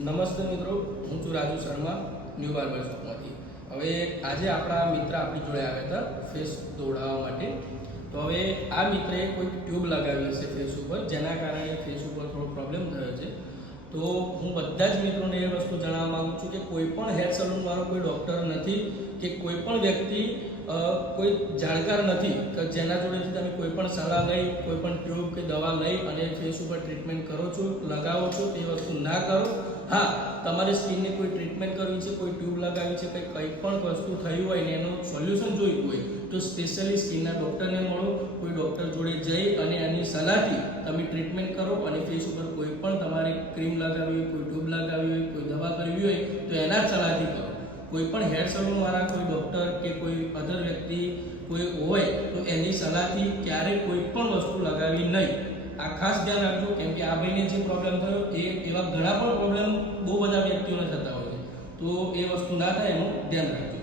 નમસ્તે મિત્રો, હું છું રાજુ શર્મા ન્યૂ બાર્બર શોપમાંથી. હવે આજે આપણા મિત્ર આપણી જોડે આવ્યા હતા ફેસ દોડાવવા માટે. તો હવે આ મિત્રએ કોઈ ટ્યુબ લગાવી હશે ફેસ ઉપર, જેના કારણે ફેસ ઉપર થોડો પ્રોબ્લેમ થયો છે. તો હું બધા જ મિત્રોને એ વસ્તુ જણાવવા માગું છું કે કોઈ પણ હેર સલૂનવાળો કોઈ ડૉક્ટર નથી કે કોઈ પણ વ્યક્તિ કોઈ જાણકાર નથી કે જેના જોડેથી તમે કોઈ પણ સલાહ લઈ, કોઈ પણ ટ્યુબ કે દવા લઈ અને ફેસ ઉપર ટ્રીટમેન્ટ કરો છો, લગાવો છો, તે વસ્તુ ના કરો. હા, તમારે સ્કિનને કોઈ ટ્રીટમેન્ટ કરવી છે, કોઈ ટ્યુબ લગાવી છે, કંઈ પણ વસ્તુ થઈ હોય ને એનું સોલ્યુશન જોઈતું હોય તો સ્પેશિયલી સ્કિનના ડૉક્ટરને મળો. કોઈ ડૉક્ટર જોડે જઈ અને એની સલાહથી તમે ટ્રીટમેન્ટ કરો અને ફેસ ઉપર કોઈ પણ તમારે ક્રીમ લગાવવી હોય, કોઈ ટ્યુબ લગાવવી હોય, કોઈ દવા કરવી હોય તો એના જ સલાહથી કરો. કોઈ પણ હેર સલૂનવાળા કોઈ ડૉક્ટર કે કોઈ અધર વ્યક્તિ કોઈ હોય તો એની સલાહથી ક્યારેય કોઈ પણ વસ્તુ લગાવી નહીં. આ ખાસ ધ્યાન રાખજો, કેમ કે આ ભાઈને જે પ્રોબ્લેમ થયો એ એવા ઘણા પણ પ્રોબ્લેમ બહુ બધા વ્યક્તિઓને થતા હોય છે. તો એ વસ્તુ ના થાય એનું ધ્યાન રાખજો.